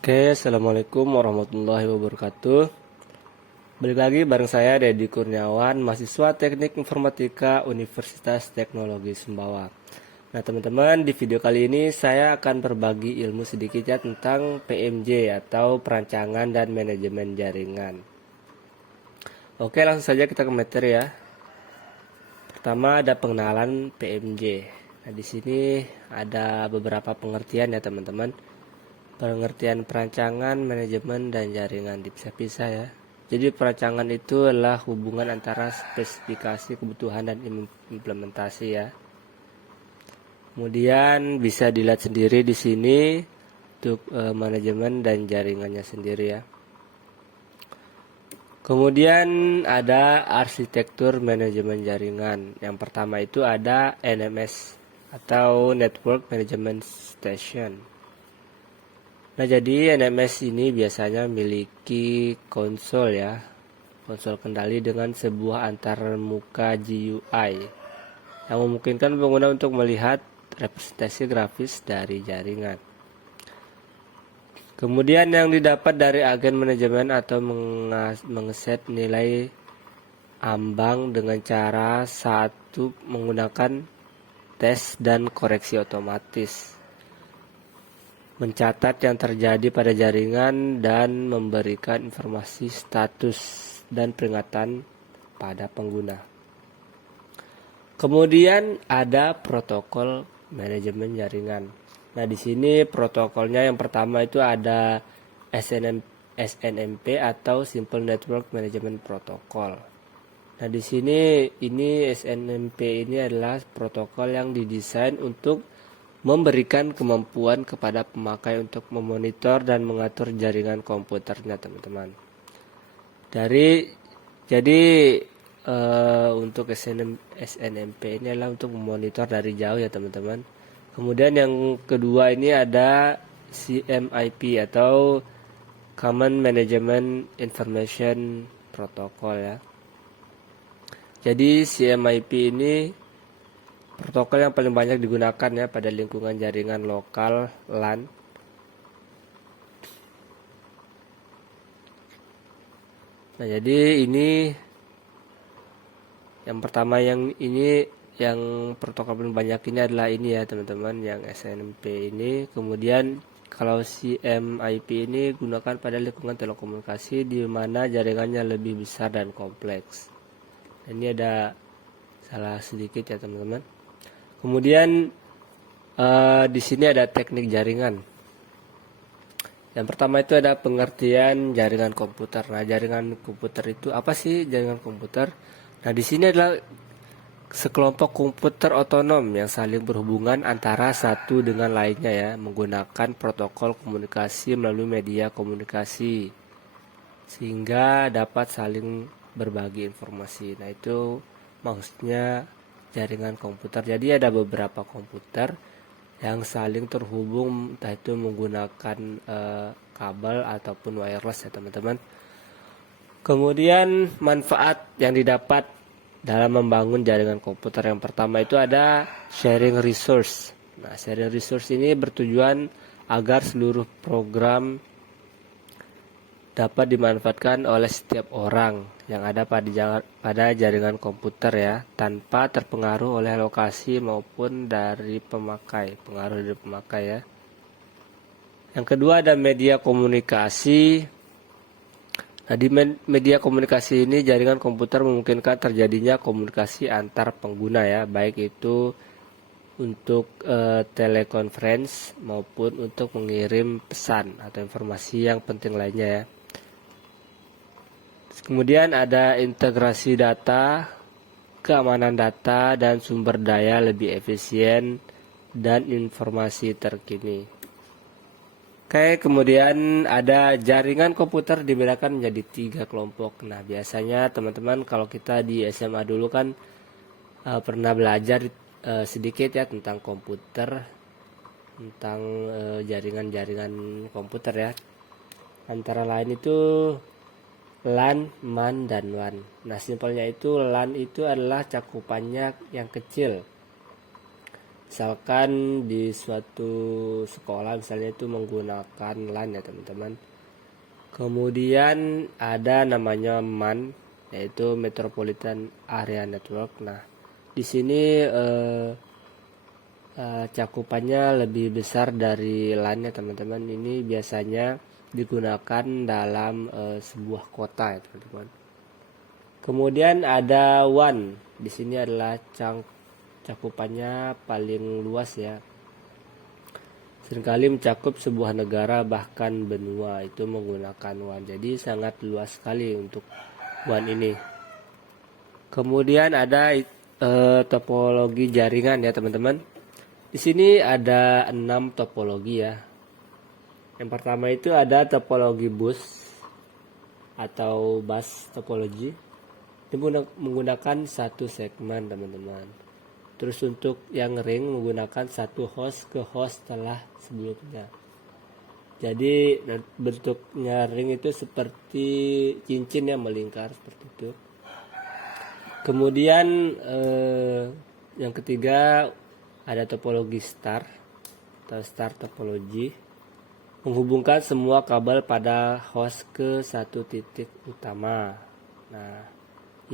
Oke, Assalamualaikum warahmatullahi wabarakatuh. Balik lagi bareng saya Dedi Kurniawan, mahasiswa Teknik Informatika Universitas Teknologi Sumbawa. Nah teman-teman, di video kali ini saya akan berbagi ilmu sedikit ya tentang PMJ atau perancangan dan manajemen jaringan. Oke, langsung saja kita ke materi ya. Pertama ada pengenalan PMJ. Nah di sini ada beberapa pengertian ya teman-teman. Pengertian perancangan, manajemen, dan jaringan dipisah-pisah ya. Jadi perancangan itu adalah hubungan antara spesifikasi kebutuhan dan implementasi ya. Kemudian bisa dilihat sendiri di sini untuk manajemen dan jaringannya sendiri ya. Kemudian ada arsitektur manajemen jaringan. Yang pertama itu ada NMS atau Network Management Station. Nah, jadi NMS ini biasanya memiliki konsol ya, konsol kendali dengan sebuah antarmuka GUI yang memungkinkan pengguna untuk melihat representasi grafis dari jaringan. Kemudian yang didapat dari agen manajemen atau mengeset nilai ambang dengan cara satu menggunakan tes dan koreksi otomatis, mencatat yang terjadi pada jaringan dan memberikan informasi status dan peringatan pada pengguna. Kemudian ada protokol manajemen jaringan. Nah, di sini protokolnya yang pertama itu ada SNMP atau Simple Network Management Protocol. Nah, di sini SNMP ini adalah protokol yang didesain untuk memberikan kemampuan kepada pemakai untuk memonitor dan mengatur jaringan komputernya teman-teman. Jadi untuk SNMP ini adalah untuk memonitor dari jauh ya teman-teman. Kemudian yang kedua ini ada CMIP atau Common Management Information Protocol ya. Jadi CMIP ini protokol yang paling banyak digunakan ya pada lingkungan jaringan lokal LAN. Nah, jadi ini yang pertama yang protokol paling banyak ini adalah ini ya teman-teman, yang SNMP ini. Kemudian kalau CMIP ini gunakan pada lingkungan telekomunikasi di mana jaringannya lebih besar dan kompleks. Ini ada salah sedikit ya teman-teman. Kemudian di sini ada teknik jaringan. Yang pertama itu ada pengertian jaringan komputer. Nah, jaringan komputer itu apa sih jaringan komputer? Nah, di sini adalah sekelompok komputer otonom yang saling berhubungan antara satu dengan lainnya ya, menggunakan protokol komunikasi melalui media komunikasi sehingga dapat saling berbagi informasi. Nah, itu maksudnya jaringan komputer. Jadi ada beberapa komputer yang saling terhubung, entah itu menggunakan kabel ataupun wireless ya teman-teman. Kemudian manfaat yang didapat dalam membangun jaringan komputer, yang pertama itu ada sharing resource. Nah, sharing resource ini bertujuan agar seluruh program dapat dimanfaatkan oleh setiap orang yang ada pada jaringan komputer ya, tanpa terpengaruh oleh lokasi maupun dari pengaruh dari pemakai ya. Yang kedua ada media komunikasi. Nah, di media komunikasi ini jaringan komputer memungkinkan terjadinya komunikasi antar pengguna ya, baik itu untuk telekonferensi maupun untuk mengirim pesan atau informasi yang penting lainnya ya. Kemudian ada integrasi data, keamanan data, dan sumber daya lebih efisien dan informasi terkini. Oke, kemudian ada jaringan komputer dibedakan menjadi 3 kelompok. Nah, biasanya teman-teman kalau kita di SMA dulu kan pernah belajar sedikit ya tentang komputer, tentang jaringan-jaringan komputer ya. Antara lain itu LAN, MAN, dan WAN. Nah, simpelnya itu LAN itu adalah cakupannya yang kecil. Misalkan di suatu sekolah misalnya itu menggunakan LAN ya teman-teman. Kemudian ada namanya MAN, yaitu Metropolitan Area Network. Nah, di sini cakupannya lebih besar dari LAN ya teman-teman. Ini biasanya digunakan dalam sebuah kota ya teman-teman. Kemudian ada WAN. Di sini adalah cakupannya paling luas ya. Seringkali mencakup sebuah negara bahkan benua itu menggunakan WAN. Jadi sangat luas sekali untuk WAN ini. Kemudian ada topologi jaringan ya teman-teman. Di sini ada 6 topologi ya. Yang pertama itu ada topologi bus atau bus topologi. Ini menggunakan satu segmen teman-teman. Terus untuk yang ring menggunakan satu host ke host setelah sebelumnya. Jadi bentuknya ring itu seperti cincin yang melingkar seperti itu. Kemudian yang ketiga ada topologi star atau star topologi, menghubungkan semua kabel pada host ke satu titik utama. Nah,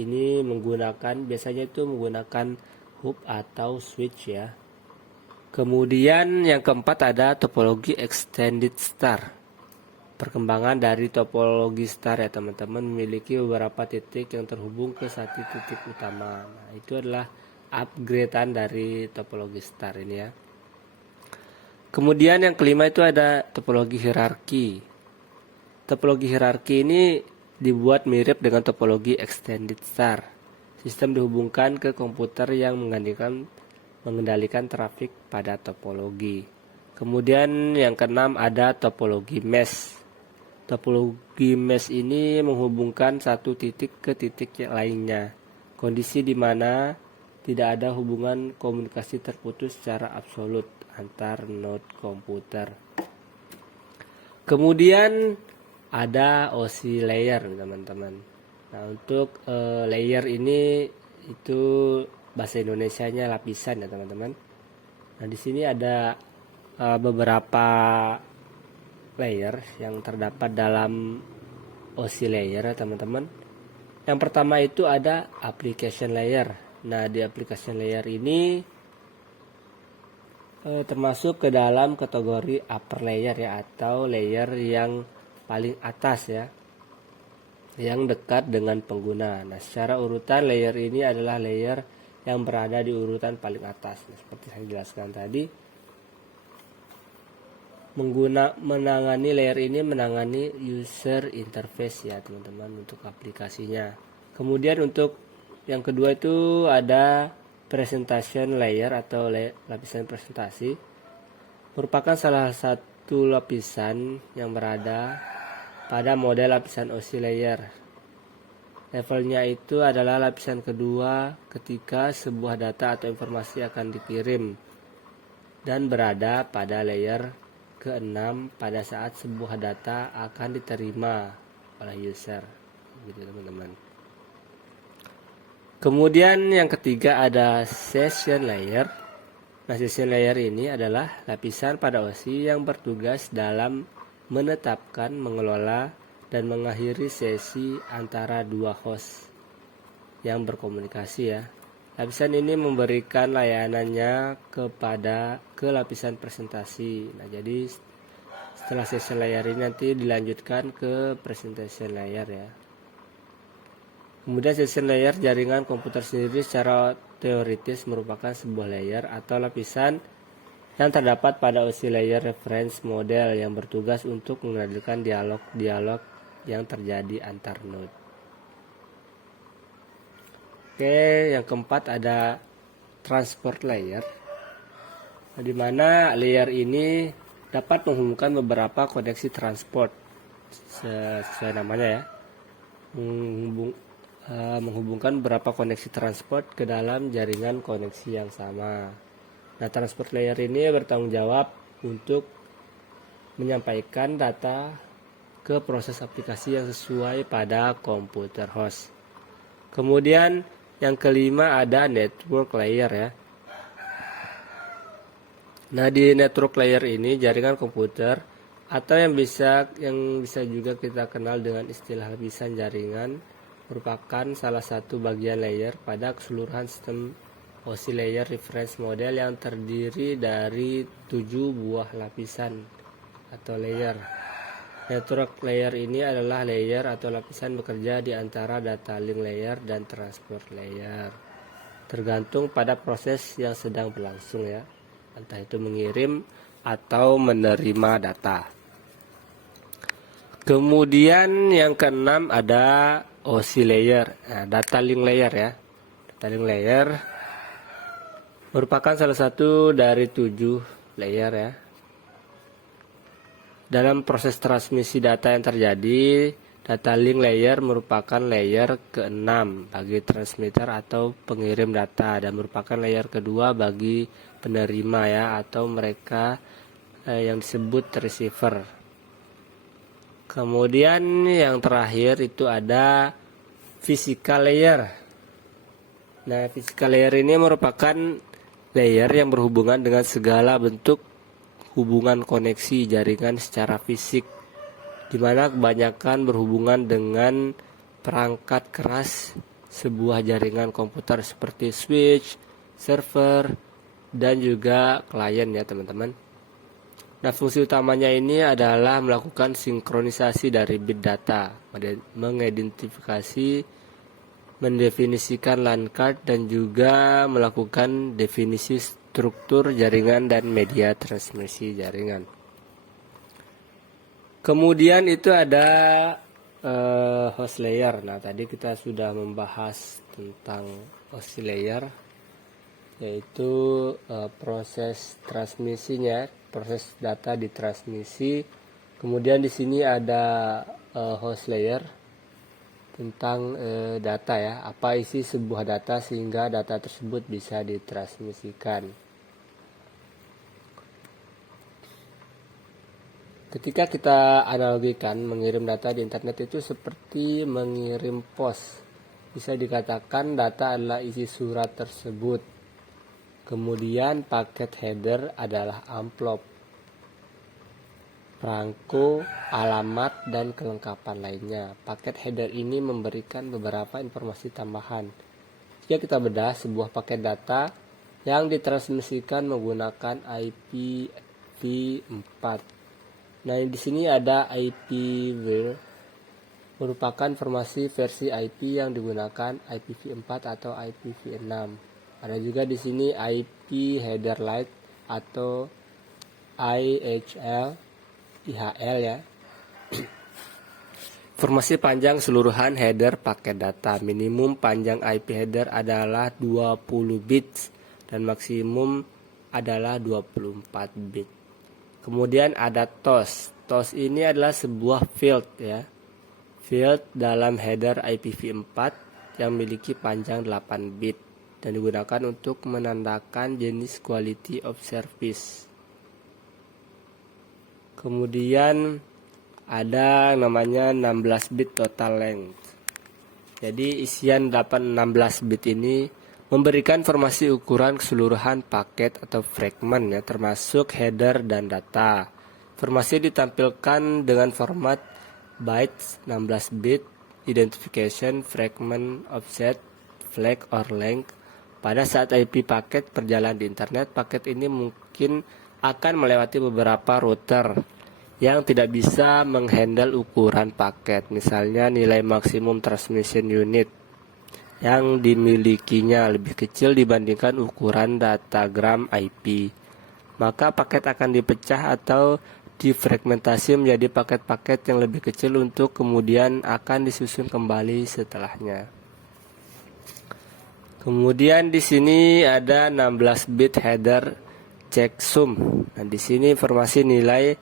ini biasanya itu menggunakan hub atau switch ya. Kemudian yang keempat ada topologi extended star. Perkembangan dari topologi star ya teman-teman, memiliki beberapa titik yang terhubung ke satu titik utama. Nah, itu adalah upgradean dari topologi star ini ya. Kemudian yang kelima itu ada topologi hierarki. Topologi hierarki ini dibuat mirip dengan topologi extended star. Sistem dihubungkan ke komputer yang mengendalikan trafik pada topologi. Kemudian yang keenam ada topologi mesh. Topologi mesh ini menghubungkan satu titik ke titik yang lainnya. Kondisi di mana tidak ada hubungan komunikasi terputus secara absolut antar node komputer. Kemudian ada OSI layer teman-teman. Nah, untuk layer ini itu bahasa Indonesianya lapisan ya teman-teman. Nah, di sini ada beberapa layer yang terdapat dalam OSI layer ya teman-teman. Yang pertama itu ada application layer. Nah, di application layer ini termasuk ke dalam kategori upper layer ya, atau layer yang paling atas ya, yang dekat dengan pengguna. Nah, secara urutan layer ini adalah layer yang berada di urutan paling atas. Nah, seperti saya jelaskan tadi, menangani layer ini menangani user interface ya teman-teman untuk aplikasinya. Kemudian untuk yang kedua itu ada presentation layer atau lapisan presentasi, merupakan salah satu lapisan yang berada pada model lapisan OSI layer. Levelnya itu adalah lapisan kedua ketika sebuah data atau informasi akan dikirim, dan berada pada layer ke-6 pada saat sebuah data akan diterima oleh user, gitu teman-teman. Kemudian yang ketiga ada session layer. Nah, session layer ini adalah lapisan pada OSI yang bertugas dalam menetapkan, mengelola, dan mengakhiri sesi antara dua host yang berkomunikasi ya. Lapisan ini memberikan layanannya ke lapisan presentasi. Nah, jadi setelah session layer ini nanti dilanjutkan ke presentation layer ya. Kemudian session layer jaringan komputer sendiri secara teoritis merupakan sebuah layer atau lapisan yang terdapat pada OSI layer reference model yang bertugas untuk mengendalikan dialog-dialog yang terjadi antar node. Oke, yang keempat ada transport layer, di mana layer ini dapat menghubungkan beberapa koneksi transport sesuai namanya ya, menghubungkan beberapa koneksi transport ke dalam jaringan koneksi yang sama. Nah, transport layer ini bertanggung jawab untuk menyampaikan data ke proses aplikasi yang sesuai pada komputer host. Kemudian yang kelima ada network layer ya. Nah, di network layer ini jaringan komputer atau yang bisa juga kita kenal dengan istilah lapisan jaringan merupakan salah satu bagian layer pada keseluruhan sistem OSI layer reference model yang terdiri dari 7 buah lapisan atau layer. Network layer ini adalah layer atau lapisan bekerja di antara data link layer dan transport layer, tergantung pada proses yang sedang berlangsung ya, entah itu mengirim atau menerima data. Kemudian yang keenam ada OSI layer, data link layer ya. Data link layer merupakan salah satu dari 7 layer ya. Dalam proses transmisi data yang terjadi, data link layer merupakan layer ke-6 bagi transmitter atau pengirim data dan merupakan layer kedua bagi penerima ya, atau mereka yang disebut receiver. Kemudian yang terakhir itu ada physical layer. Nah, physical layer ini merupakan layer yang berhubungan dengan segala bentuk hubungan koneksi jaringan secara fisik, di mana kebanyakan berhubungan dengan perangkat keras sebuah jaringan komputer seperti switch, server, dan juga klien ya teman-teman. Nah, fungsi utamanya ini adalah melakukan sinkronisasi dari bit data, mengidentifikasi, mendefinisikan LAN card, dan juga melakukan definisi struktur jaringan dan media transmisi jaringan. Kemudian itu ada host layer. Nah, tadi kita sudah membahas tentang host layer, yaitu proses transmisinya, proses data ditransmisi. Kemudian di sini ada host layer tentang data ya, apa isi sebuah data sehingga data tersebut bisa ditransmisikan. Ketika kita analogikan mengirim data di internet itu seperti mengirim pos. Bisa dikatakan data adalah isi surat tersebut. Kemudian paket header adalah amplop, perangko, alamat, dan kelengkapan lainnya. Paket header ini memberikan beberapa informasi tambahan. Jika kita bedah sebuah paket data yang ditransmisikan menggunakan IPv4. Nah, di sini ada IPv, merupakan informasi versi IP yang digunakan IPv4 atau IPv6. Ada juga di sini IP header light atau IHL ya. Informasi panjang keseluruhan header paket data. Minimum panjang IP header adalah 20 bits dan maksimum adalah 24 bit. Kemudian ada TOS. TOS ini adalah sebuah field ya. Field dalam header IPv4 yang memiliki panjang 8 bit dan digunakan untuk menandakan jenis quality of service. Kemudian ada namanya 16 bit total length. Jadi isian 16 bit ini memberikan informasi ukuran keseluruhan paket atau fragment ya, termasuk header dan data. Informasi ditampilkan dengan format bytes 16 bit, identification, fragment, offset, flag or length. Pada saat IP paket berjalan di internet, paket ini mungkin akan melewati beberapa router yang tidak bisa menghandle ukuran paket, misalnya nilai maksimum transmission unit yang dimilikinya lebih kecil dibandingkan ukuran datagram IP. Maka paket akan dipecah atau difragmentasi menjadi paket-paket yang lebih kecil untuk kemudian akan disusun kembali setelahnya. Kemudian di sini ada 16 bit header checksum. Nah, di sini informasi nilai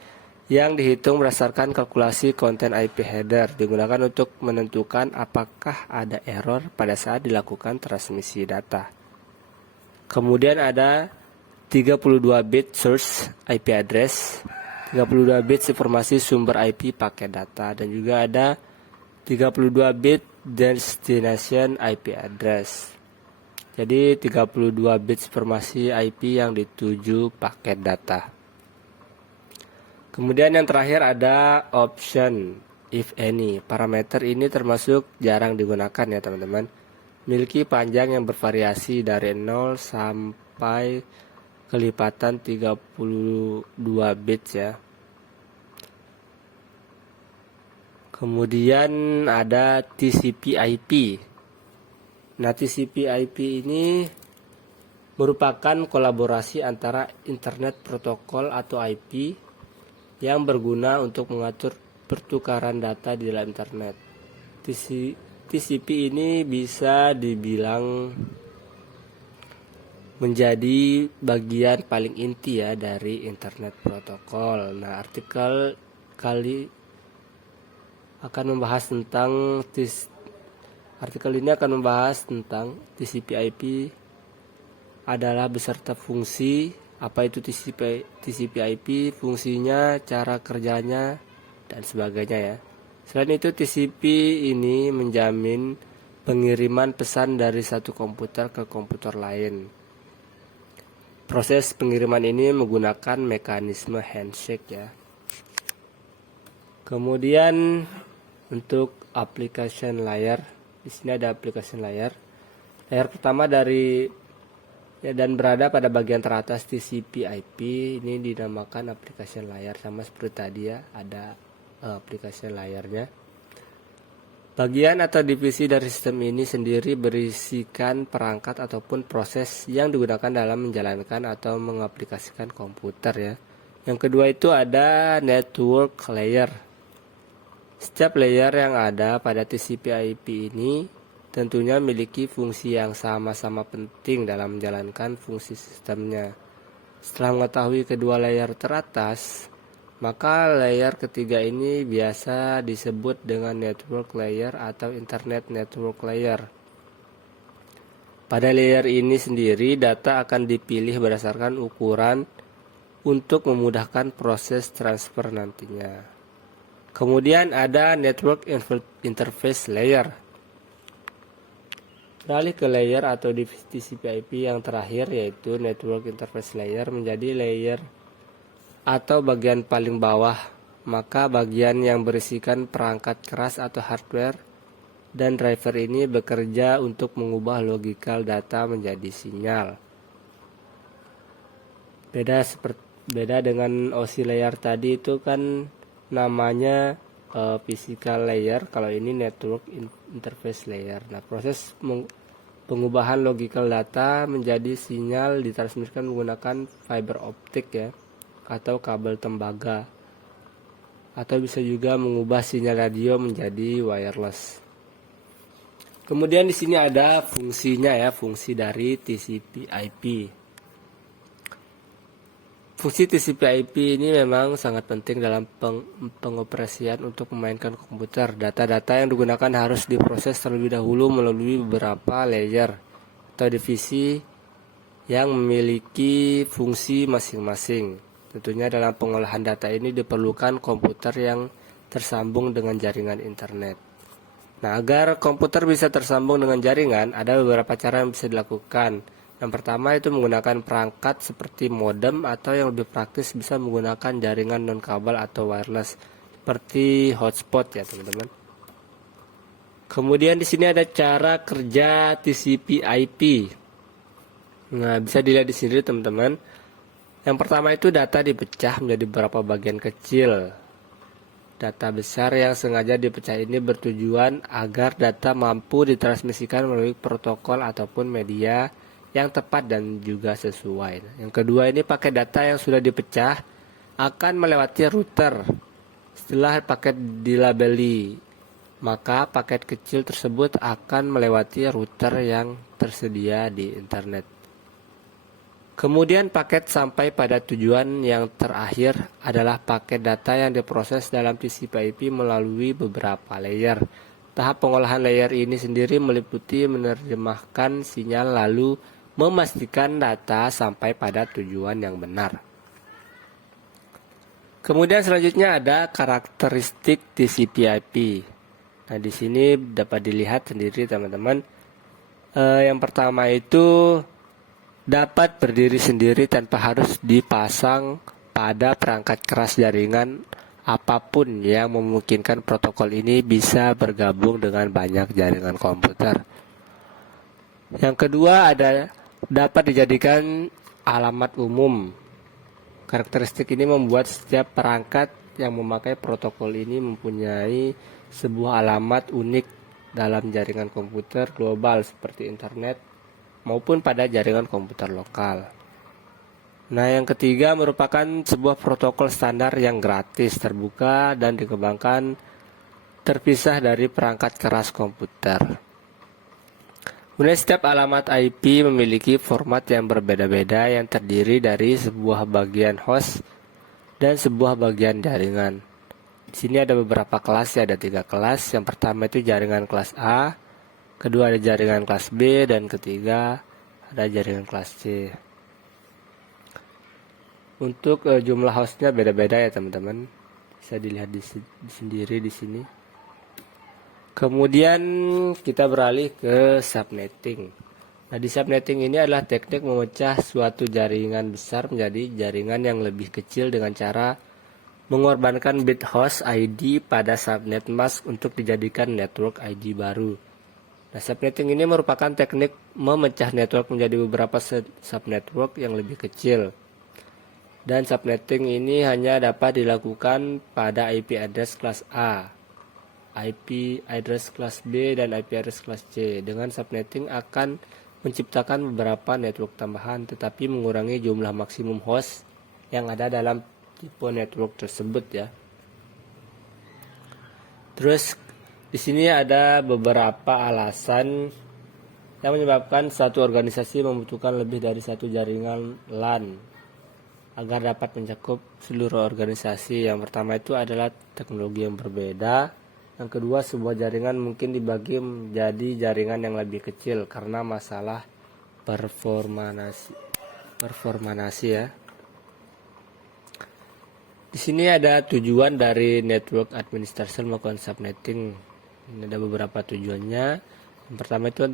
yang dihitung berdasarkan kalkulasi konten IP header digunakan untuk menentukan apakah ada error pada saat dilakukan transmisi data. Kemudian ada 32 bit source IP address, 32 bit informasi sumber IP paket data, dan juga ada 32 bit destination IP address. Jadi 32 bit informasi IP yang dituju paket data. Kemudian yang terakhir ada option if any. Parameter ini termasuk jarang digunakan ya teman-teman. Memiliki panjang yang bervariasi dari 0 sampai kelipatan 32 bits ya. Kemudian ada TCP/IP. Nah, TCP/IP ini merupakan kolaborasi antara Internet Protokol atau IP yang berguna untuk mengatur pertukaran data di dalam internet. TCP ini bisa dibilang menjadi bagian paling inti ya dari Internet Protokol. Nah, artikel kali akan membahas tentang artikel ini akan membahas tentang TCP/IP adalah beserta fungsi, apa itu TCP/IP, fungsinya, cara kerjanya, dan sebagainya ya. Selain itu, TCP ini menjamin pengiriman pesan dari satu komputer ke komputer lain. Proses pengiriman ini menggunakan mekanisme handshake ya. Kemudian untuk application layer, di sini ada application layer. Layer pertama dari dan berada pada bagian teratas TCP/IP ini dinamakan application layer, sama seperti tadi ya, ada application layernya. Bagian atau divisi dari sistem ini sendiri berisikan perangkat ataupun proses yang digunakan dalam menjalankan atau mengaplikasikan komputer ya. Yang kedua itu ada network layer. Setiap layer yang ada pada TCP/IP ini tentunya memiliki fungsi yang sama-sama penting dalam menjalankan fungsi sistemnya. Setelah mengetahui kedua layer teratas, maka layer ketiga ini biasa disebut dengan network layer atau internet network layer. Pada layer ini sendiri, data akan dipilih berdasarkan ukuran untuk memudahkan proses transfer nantinya. Kemudian ada network interface layer. Beralih ke layer atau divisi TCP/IP yang terakhir, yaitu network interface layer, menjadi layer atau bagian paling bawah. Maka bagian yang berisikan perangkat keras atau hardware dan driver ini bekerja untuk mengubah logical data menjadi sinyal. Beda dengan OSI layer tadi, itu kan namanya physical layer, kalau ini network interface layer. Nah, proses pengubahan logical data menjadi sinyal ditransmitkan menggunakan fiber optik ya, atau kabel tembaga, atau bisa juga mengubah sinyal radio menjadi wireless. Kemudian di sini ada fungsinya ya, fungsi dari TCP/IP. Fungsi TCP/IP ini memang sangat penting dalam pengoperasian untuk memainkan komputer. Data-data yang digunakan harus diproses terlebih dahulu melalui beberapa layer atau divisi yang memiliki fungsi masing-masing. Tentunya dalam pengolahan data ini diperlukan komputer yang tersambung dengan jaringan internet. Nah, agar komputer bisa tersambung dengan jaringan, ada beberapa cara yang bisa dilakukan. Yang pertama itu menggunakan perangkat seperti modem, atau yang lebih praktis bisa menggunakan jaringan non-kabel atau wireless seperti hotspot ya teman-teman. Kemudian di sini ada cara kerja TCP/IP. Nah, bisa dilihat di sini teman-teman. Yang pertama itu data dipecah menjadi beberapa bagian kecil. Data besar yang sengaja dipecah ini bertujuan agar data mampu ditransmisikan melalui protokol ataupun media yang tepat dan juga sesuai. Yang kedua ini paket data yang sudah dipecah akan melewati router. Setelah paket dilabeli, maka paket kecil tersebut akan melewati router yang tersedia di internet. Kemudian paket sampai pada tujuan yang terakhir adalah paket data yang diproses dalam TCP/IP melalui beberapa layer. Tahap pengolahan layer ini sendiri meliputi menerjemahkan sinyal lalu memastikan data sampai pada tujuan yang benar. Kemudian selanjutnya ada karakteristik TCP/IP. Nah, di sini dapat dilihat sendiri teman-teman. Yang pertama itu dapat berdiri sendiri tanpa harus dipasang pada perangkat keras jaringan apapun yang memungkinkan protokol ini bisa bergabung dengan banyak jaringan komputer. Yang kedua ada dapat dijadikan alamat umum. Karakteristik ini membuat setiap perangkat yang memakai protokol ini mempunyai sebuah alamat unik dalam jaringan komputer global seperti internet maupun pada jaringan komputer lokal. Nah, yang ketiga merupakan sebuah protokol standar yang gratis, terbuka, dan dikembangkan terpisah dari perangkat keras komputer. Kemudian setiap alamat IP memiliki format yang berbeda-beda yang terdiri dari sebuah bagian host dan sebuah bagian jaringan. Di sini ada beberapa kelas, ya, ada 3 kelas. Yang pertama itu jaringan kelas A, kedua ada jaringan kelas B, dan ketiga ada jaringan kelas C. Untuk jumlah hostnya beda-beda ya teman-teman, bisa dilihat sendiri di sini. Kemudian kita beralih ke subnetting. Nah, di subnetting ini adalah teknik memecah suatu jaringan besar menjadi jaringan yang lebih kecil dengan cara mengorbankan bit host ID pada subnet mask untuk dijadikan network ID baru. Nah, subnetting ini merupakan teknik memecah network menjadi beberapa subnetwork yang lebih kecil. Dan subnetting ini hanya dapat dilakukan pada IP address kelas A, IP address kelas B, dan IP address kelas C. Dengan subnetting akan menciptakan beberapa network tambahan tetapi mengurangi jumlah maksimum host yang ada dalam tipe network tersebut, ya. Terus di sini ada beberapa alasan yang menyebabkan satu organisasi membutuhkan lebih dari satu jaringan LAN agar dapat mencakup seluruh organisasi. Yang pertama itu adalah teknologi yang berbeda. Yang kedua, sebuah jaringan mungkin dibagi menjadi jaringan yang lebih kecil karena masalah performanasi, ya. Di sini ada tujuan dari network administration melakukan subnetting. Ini ada beberapa tujuannya. Yang pertama itu